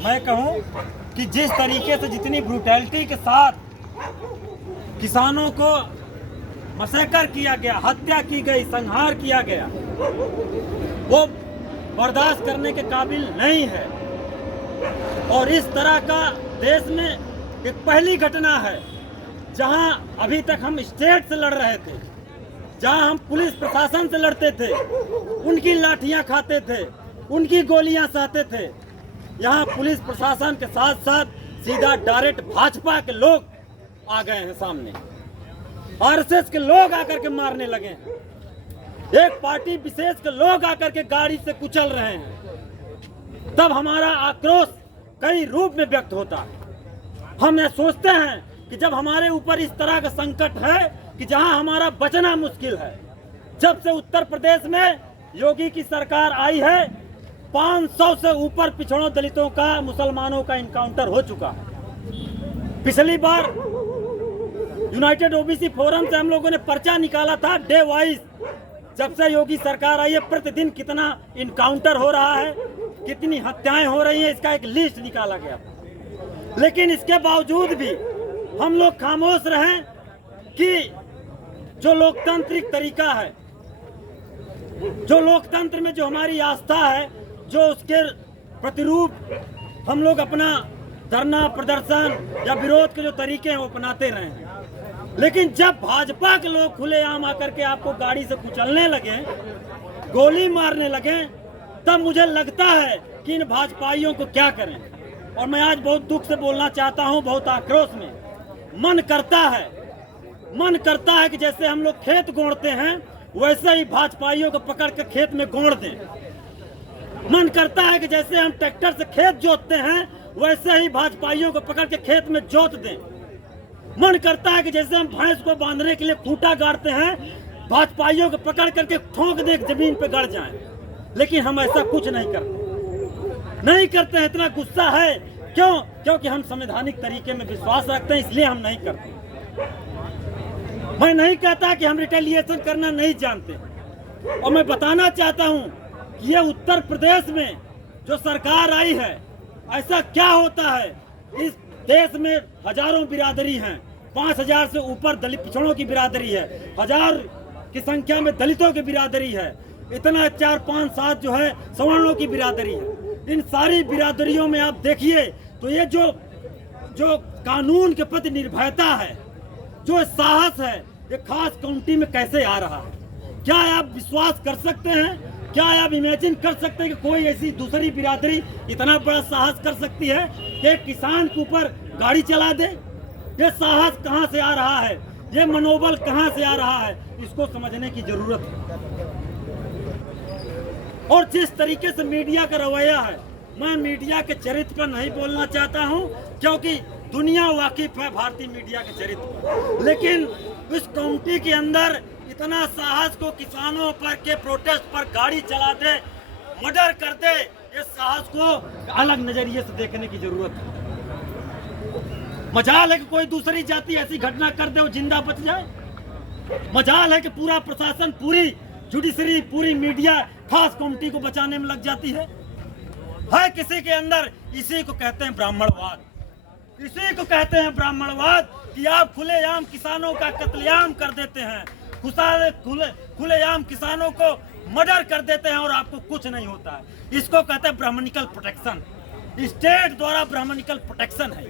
मैं कहूं कि जिस तरीके से जितनी ब्रूटैलिटी के साथ किसानों को मसैकर किया गया, हत्या की गई, संहार किया गया, वो बर्दाश्त करने के काबिल नहीं है। और इस तरह का देश में एक पहली घटना है जहां अभी तक हम स्टेट से लड़ रहे थे, जहां हम पुलिस प्रशासन से लड़ते थे, उनकी लाठियां खाते थे, उनकी गोलियां सहते थे। यहाँ पुलिस प्रशासन के साथ साथ सीधा डायरेक्ट भाजपा के लोग आ गए हैं सामने, आरएसएस के लोग आकर के मारने लगे हैं, एक पार्टी विशेष के लोग आकर के गाड़ी से कुचल रहे हैं। तब हमारा आक्रोश कई रूप में व्यक्त होता है। हम ये सोचते हैं कि जब हमारे ऊपर इस तरह का संकट है कि जहां हमारा बचना मुश्किल है, जब से उत्तर प्रदेश में योगी की सरकार आई है 500 से ऊपर पिछड़ों दलितों का, मुसलमानों का इनकाउंटर हो चुका है। पिछली बार यूनाइटेड ओबीसी फोरम से हम लोगों ने पर्चा निकाला था डे वाइज। जब से योगी सरकार आई है प्रतिदिन कितना इनकाउंटर हो रहा है, कितनी हत्याएं हो रही हैं, इसका एक लिस्ट निकाला गया। लेकिन इसके बावजूद भी हम लोग खामोश रहें कि जो लोकतांत्रिक तरीका है, जो लोकतंत्र में जो हमारी आस्था है, जो उसके प्रतिरूप हम लोग अपना धरना प्रदर्शन या विरोध के जो तरीके हैं वो अपनाते रहे हैं। लेकिन जब भाजपा के लोग खुलेआम आकर के आपको गाड़ी से कुचलने लगे, गोली मारने लगे, तब मुझे लगता है कि इन भाजपाइयों को क्या करें। और मैं आज बहुत दुख से बोलना चाहता हूं, बहुत आक्रोश में। मन करता है कि जैसे हम लोग खेत गोड़ते हैं वैसे ही भाजपाइयों को पकड़ के खेत में गोड़ दें। मन करता है कि जैसे हम ट्रैक्टर से खेत जोतते हैं वैसे ही भाजपाइयों को पकड़ के खेत में जोत दें। मन करता है कि जैसे हम भैंस को बांधने के लिए खूंटा गाड़ते हैं, भाजपाइयों को पकड़ करके ठोक दे जमीन पे गड़ जाएं। लेकिन हम ऐसा कुछ नहीं करते हैं। इतना गुस्सा है क्यों? क्योंकि हम संवैधानिक तरीके में विश्वास रखते हैं, इसलिए हम नहीं करते। मैं नहीं कहता कि हम रिटेलिएशन करना नहीं जानते, और मैं बताना चाहता हूं कि ये उत्तर प्रदेश में जो सरकार आई है, ऐसा क्या होता है, इस देश में हजारों बिरादरी हैं, 5000 से ऊपर दलित पिछड़ों की बिरादरी है, 1000 की संख्या में दलितों की बिरादरी है, इतना 4, 5, 7 जो है सवर्णों की बिरादरी है। इन सारी बिरादरियों में आप देखिए तो ये जो कानून के प्रति निर्भयता है, जो साहस है, ये खास काउंटी में कैसे आ रहा है? क्या आप विश्वास कर सकते हैं? क्या आप इमेजिन कर सकते हैं कि कोई ऐसी दूसरी बिरादरी इतना बड़ा साहस कर सकती है कि किसान के ऊपर गाड़ी चला दे? ये साहस कहां से आ रहा है? ये मनोबल कहां से आ रहा है? इसको समझने की जरूरत है। और जिस तरीके से मीडिया का रवैया है, मैं मीडिया के चरित्र पर नहीं बोलना चाहता हूं, क्योंकि दुनिया वाकिफ है भारतीय मीडिया के चरित्र। लेकिन इस काउंटी के अंदर इतना साहस को किसानों पर के प्रोटेस्ट पर गाड़ी चला दे, मर्डर कर दे, इस साहस को अलग नजरिए से देखने की जरूरत है। मजाल है कि कोई दूसरी जाति ऐसी घटना कर दे वो जिंदा बच जाए? मजाल है कि पूरा प्रशासन, पूरी जुडिशरी, पूरी मीडिया खास काउंटी को बचाने में लग जाती है किसी के अंदर? इसी को कहते हैं ब्राह्मणवाद। इसी को कहते हैं ब्राह्मणवाद कि आप खुलेआम किसानों का कत्लेआम कर देते हैं, खुलेआम किसानों को मर्डर कर देते हैं और आपको कुछ नहीं होता है। इसको कहते हैं ब्राह्मणिकल प्रोटेक्शन। स्टेट द्वारा ब्राह्मणिकल प्रोटेक्शन है।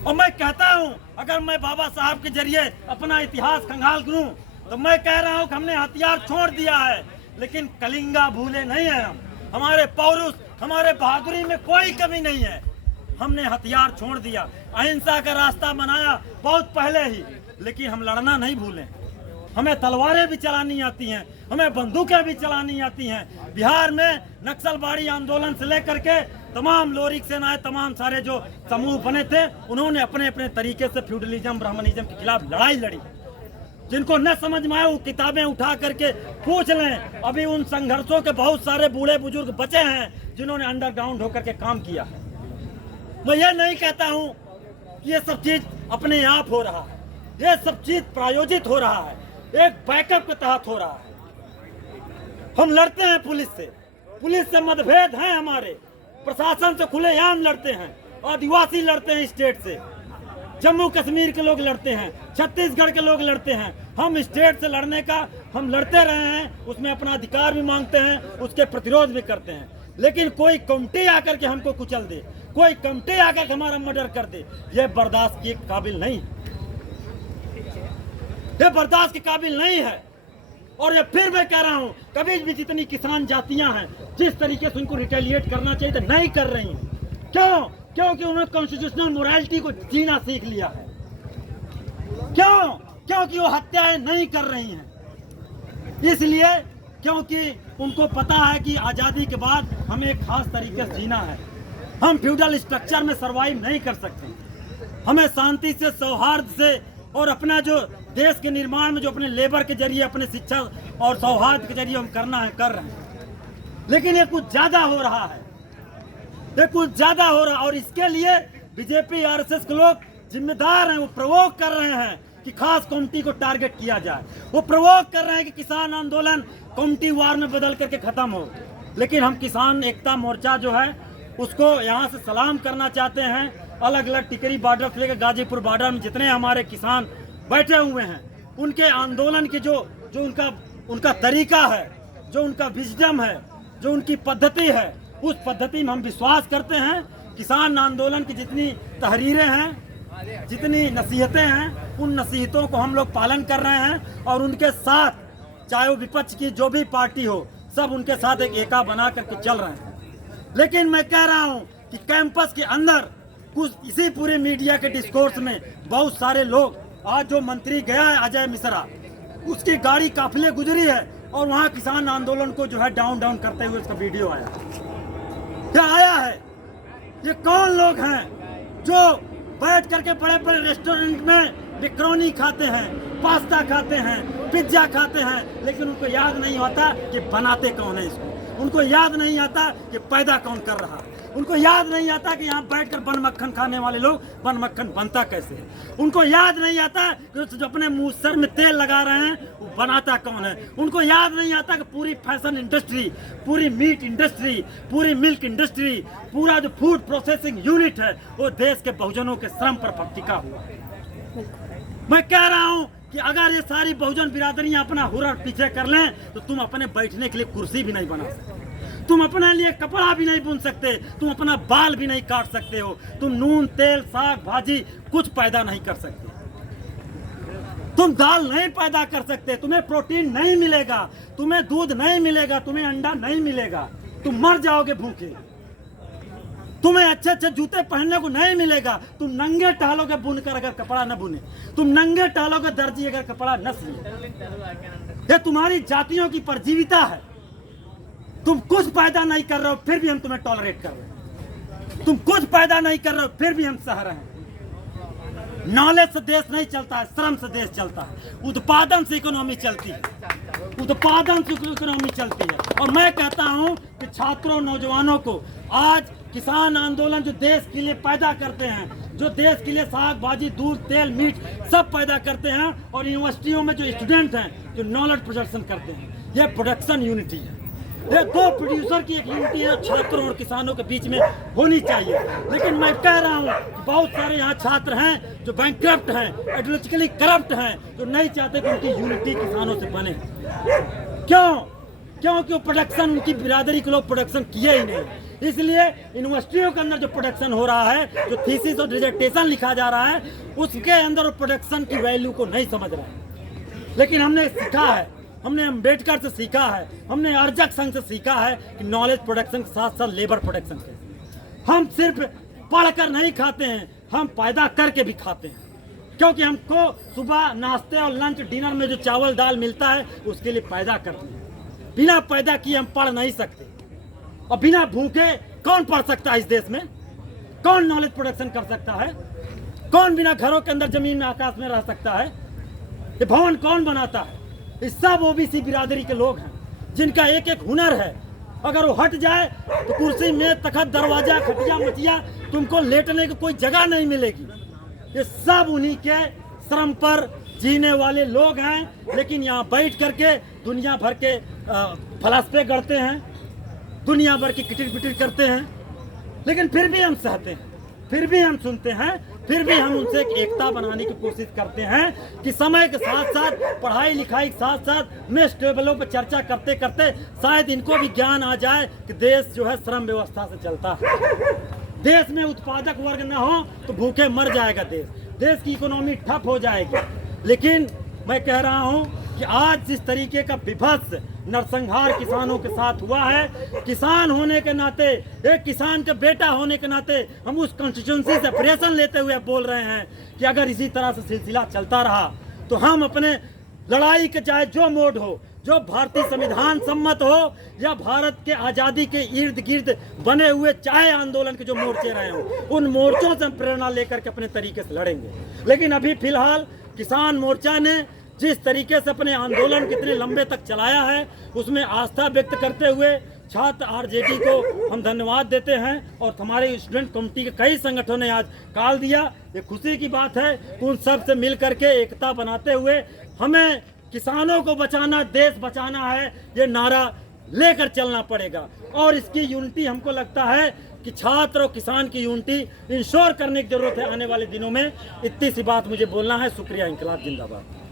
और मैं कहता हूं, अगर मैं बाबा साहब के जरिए अपना इतिहास खंगाल करूं तो मैं कह रहा हूं कि हमने हथियार छोड़ दिया है, लेकिन कलिंगा भूले नहीं है हम। हमारे पौरुष, हमारे बहादुरी में कोई कमी नहीं है। हमने हथियार छोड़ दिया, अहिंसा का रास्ता बनाया बहुत पहले ही, लेकिन हम लड़ना नहीं भूले। हमें तलवारें भी चलानी आती हैं, हमें बंदूकें भी चलानी आती हैं। बिहार में नक्सलवाड़ी आंदोलन से लेकर के तमाम लोरिक सेनाएं, तमाम सारे जो समूह बने थे, उन्होंने अपने अपने तरीके से फ्यूडलिज्म, ब्राह्मणिज्म के खिलाफ लड़ाई लड़ी। जिनको न समझ में आए वो किताबें उठा करके पूछ लें। अभी उन संघर्षों के बहुत सारे बूढ़े बुजुर्ग बचे हैं जिन्होंने अंडरग्राउंड होकर के काम किया है। मैं ये नहीं कहता हूं कि ये सब चीज अपने आप हो रहा है, ये सब चीज प्रायोजित हो रहा है, एक बैकअप के तहत हो रहा है। हम लड़ते हैं पुलिस से मतभेद हैं हमारे, प्रशासन से खुलेआम लड़ते हैं, आदिवासी लड़ते हैं स्टेट से, जम्मू कश्मीर के लोग लड़ते हैं, छत्तीसगढ़ के लोग लड़ते हैं। हम स्टेट से लड़ने का हम लड़ते रहे हैं, उसमें अपना अधिकार भी मांगते हैं, उसके प्रतिरोध भी करते हैं। लेकिन कोई कमिटी आकर के हमको कुचल दे, कोई कमिटी आकर के हमारा मर्डर कर दे, ये बर्दाश्त के काबिल नहीं, ये बर्दाश्त के काबिल नहीं है। और ये फिर मैं कह रहा हूँ, कभी भी जितनी किसान जातियां हैं, जिस तरीके से उनको रिटेलिएट करना चाहिए तो नहीं कर रही हैं। क्यों? क्योंकि उन्होंने कॉन्स्टिट्यूशनल मोरालिटी को जीना सीख लिया है। क्यों? क्योंकि वो हत्याएं नहीं कर रही हैं, इसलिए क्योंकि उनको पता है कि आज़ादी के बाद हमें एक खास तरीके से जीना है। हम फ्यूडल स्ट्रक्चर में सरवाइव नहीं कर सकते। हमें शांति से, सौहार्द से और अपना जो देश के निर्माण में जो अपने लेबर के जरिए, अपने शिक्षा और सौहार्द के जरिए हम करना है, कर रहे हैं। लेकिन ये कुछ ज़्यादा हो रहा है, ये कुछ ज़्यादा हो रहा है। और इसके लिए बीजेपी आरएसएस के लोग जिम्मेदार हैं। वो प्रवोक कर रहे हैं कि खास कम्युनिटी को टारगेट किया जाए। वो प्रवोक कर रहे हैं कि किसान आंदोलन कम्युनिटी वार में बदल करके खत्म हो। लेकिन हम किसान एकता मोर्चा जो है उसको यहाँ से सलाम करना चाहते हैं। अलग अलग टिकरी बॉर्डर से लेकर गाजीपुर बॉर्डर में जितने हमारे किसान बैठे हुए हैं, उनके आंदोलन की जो उनका तरीका है, जो उनका विजडम है, जो उनकी पद्धति है, उस पद्धति में हम विश्वास करते हैं। किसान आंदोलन की जितनी तहरीरें हैं, जितनी नसीहतें हैं, उन नसीहतों को हम लोग पालन कर रहे हैं। और उनके साथ, चाहे वो विपक्ष की जो भी पार्टी हो, सब उनके साथ एक एका बना करके चल रहे हैं। लेकिन मैं कह रहा हूं कि कैंपस के अंदर कुछ इसी पूरे मीडिया के डिस्कोर्स में बहुत सारे लोग, आज जो मंत्री गया है अजय मिश्रा, उसकी गाड़ी काफिले गुजरी है और वहां किसान आंदोलन को जो है डाउन करते हुए उसका वीडियो आया। क्या आया है? ये कौन लोग हैं जो बैठ करके बड़े बड़े रेस्टोरेंट में बिक्रोनी खाते हैं, पास्ता खाते हैं, पिज्जा खाते हैं, लेकिन उनको याद नहीं होता कि बनाते कौन है इसको। उनको याद नहीं आता कि पैदा कौन कर रहा है। उनको याद नहीं आता कि यहाँ बैठकर बन मक्खन खाने वाले लोग बन मक्खन बनता कैसे है। उनको याद नहीं आता कि जो अपने मुंह सर में तेल लगा रहे हैं वो बनाता कौन है। उनको याद नहीं आता कि पूरी फैशन इंडस्ट्री, पूरी मीट इंडस्ट्री, पूरी मिल्क इंडस्ट्री, पूरा जो फूड प्रोसेसिंग यूनिट है वो देश के बहुजनों के श्रम पर टिका हुआ है। मैं कह रहा हूँ कि अगर ये सारी बहुजन बिरादरियां अपना हुनर पीछे कर लें तो तुम अपने बैठने के लिए कुर्सी भी नहीं बना सकते, तुम अपने लिए कपड़ा भी नहीं बुन सकते, तुम अपना बाल भी नहीं काट सकते हो, तुम नून तेल साग भाजी कुछ पैदा नहीं कर सकते, तुम दाल नहीं पैदा कर सकते, तुम्हें प्रोटीन नहीं मिलेगा, तुम्हें दूध नहीं मिलेगा, तुम्हें अंडा नहीं मिलेगा, तुम मर जाओगे भूखे, तुम्हें अच्छे अच्छे जूते पहनने को नहीं मिलेगा, तुम नंगे टहलोगे बुनकर अगर कपड़ा न बुने, तुम नंगे टहलोगे दर्जी अगर कपड़ा न सिले। ये तुम्हारी जातियों की परजीविता है। तुम कुछ पैदा नहीं कर रहे हो फिर भी हम तुम्हें टॉलरेट कर रहे हैं, तुम कुछ पैदा नहीं कर रहे हो फिर भी हम सह रहे हैं। नॉलेज से देश नहीं चलता है, श्रम से देश चलता है, उत्पादन से इकोनॉमी चलती है, उत्पादन से इकोनॉमी चलती है। और मैं कहता हूं कि छात्रों, नौजवानों को आज किसान आंदोलन जो देश के लिए पैदा करते हैं, जो देश के लिए साग भाजी दूध तेल मीट सब पैदा करते हैं, और यूनिवर्सिटियों में जो स्टूडेंट हैं जो नॉलेज प्रोडक्शन करते हैं, यह प्रोडक्शन यूनिटी है। ये दो प्रोड्यूसर की एक यूनिटी है छात्रों और किसानों के बीच में होनी चाहिए। लेकिन मैं कह रहा हूँ कि बहुत सारे यहाँ छात्र हैं जो बैंकक्रप्ट हैं, आइडियोलॉजिकली करप्ट हैं, जो नहीं चाहते कि उनकी यूनिटी किसानों से बने। क्यों? क्योंकि प्रोडक्शन उनकी बिरादरी के लोग प्रोडक्शन किए ही नहीं। इसलिए यूनिवर्सिटियों के अंदर जो प्रोडक्शन हो रहा है, जो थीसिस और डिसर्टेशन लिखा जा रहा है, उसके अंदर प्रोडक्शन की वैल्यू को नहीं समझ रहा है। लेकिन हमने सीखा है, हमने अम्बेडकर से सीखा है, हमने अर्जक संघ से सीखा है कि नॉलेज प्रोडक्शन के साथ साथ लेबर प्रोडक्शन के हम सिर्फ पढ़कर नहीं खाते हैं, हम पैदा करके भी खाते हैं। क्योंकि हमको सुबह नाश्ते और लंच डिनर में जो चावल दाल मिलता है उसके लिए पैदा करते हैं। बिना पैदा किए हम पढ़ नहीं सकते, और बिना भूखे कौन पढ़ सकता है इस देश में? कौन नॉलेज प्रोडक्शन कर सकता है? कौन बिना घरों के अंदर जमीन में आकाश में रह सकता है? ये भवन कौन बनाता है? ये सब ओबीसी बिरादरी के लोग हैं जिनका एक एक हुनर है। अगर वो हट जाए तो कुर्सी में तखत दरवाजा खटिया मटिया तुमको लेटने की कोई जगह नहीं मिलेगी। ये सब उन्हीं के श्रम पर जीने वाले लोग हैं। लेकिन यहाँ बैठ करके दुनिया भर के फलसफे गढ़ते हैं, दुनिया भर की किटिर पिटिर करते हैं, लेकिन फिर भी हम सहते हैं, फिर भी हम सुनते हैं, फिर भी हम उनसे एक एकता बनाने की कोशिश करते हैं कि समय के साथ साथ, पढ़ाई लिखाई के साथ साथ मेस टेबलों पर चर्चा करते करते शायद इनको भी ज्ञान आ जाए कि देश जो है श्रम व्यवस्था से चलता है। देश में उत्पादक वर्ग न हो तो भूखे मर जाएगा देश, देश की इकोनॉमी ठप हो जाएगी। लेकिन मैं कह रहा हूं कि आज जिस तरीके का विभत्स नरसंहार किसानों के साथ हुआ है, किसान होने के नाते, एक किसान का बेटा होने के नाते हम उस कॉन्स्टिट्यूंसी से प्रेशर लेते हुए बोल रहे हैं कि अगर इसी तरह से सिलसिला चलता रहा तो हम अपने लड़ाई के चाहे जो मोड हो, जो भारतीय संविधान सम्मत हो या भारत के आज़ादी के इर्द गिर्द बने हुए चाहे आंदोलन के जो मोर्चे रहे हों, उन मोर्चों से हम प्रेरणा लेकर के अपने तरीके से लड़ेंगे। लेकिन अभी फिलहाल किसान मोर्चा ने जिस तरीके से अपने आंदोलन कितने लंबे तक चलाया है, उसमें आस्था व्यक्त करते हुए छात्र आरजेडी को हम धन्यवाद देते हैं। और हमारे स्टूडेंट कमेटी के कई संगठनों ने आज कॉल दिया। ये खुशी की बात है कि उन सब से मिल करके एकता बनाते हुए हमें किसानों को बचाना, देश बचाना है, ये नारा लेकर चलना पड़ेगा। और इसकी यूनिटी हमको लगता है कि छात्र और किसान की यूनिटी इंश्योर करने की जरूरत है आने वाले दिनों में। इतनी सी बात मुझे बोलना है। शुक्रिया। इंकलाब जिंदाबाद।